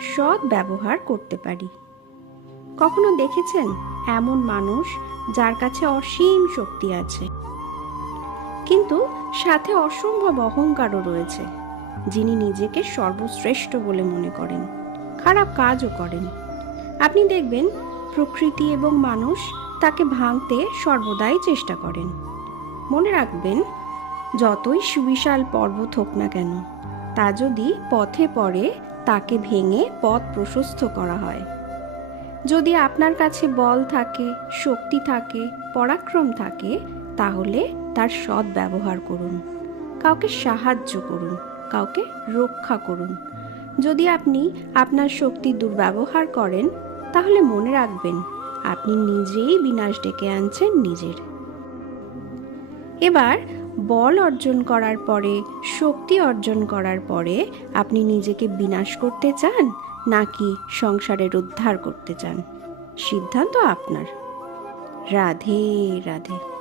সৎ ব্যবহার করতে পারি। কখনো দেখেছেন এমন মানুষ যার কাছে অসীম শক্তি আছে? কিন্তু সাথে অসম্ভব অহংকারও রয়েছে, যিনি নিজেকে সর্বশ্রেষ্ঠ বলে মনে করেন, খারাপ কাজও করেন। আপনি দেখবেন প্রকৃতি এবং মানুষ তাকে ভাঙতে সর্বদাই চেষ্টা করেন। মনে রাখবেন, যতই সুবিশাল পর্বত হোক না কেন, তা যদি পথে পড়ে তাকে ভেঙে পথ প্রশস্ত করা হয়। যদি আপনার কাছে বল থাকে, শক্তি থাকে, পরাক্রম থাকে, তাহলে তার সৎ ব্যবহার করুন। কাউকে সাহায্য করুন, কাউকে রক্ষা করুন। যদি আপনি আপনার শক্তি দুর্ব্যবহার করেন, তাহলে মনে রাখবেন, আপনি নিজেই বিনাশ ডেকে আনছেন নিজের। এবার বল অর্জন করার পরে, শক্তি অর্জন করার পরে আপনি নিজেকে বিনাশ করতে চান নাকি সংসারের উদ্ধার করতে চান? সিদ্ধান্ত আপনার। রাধে রাধে।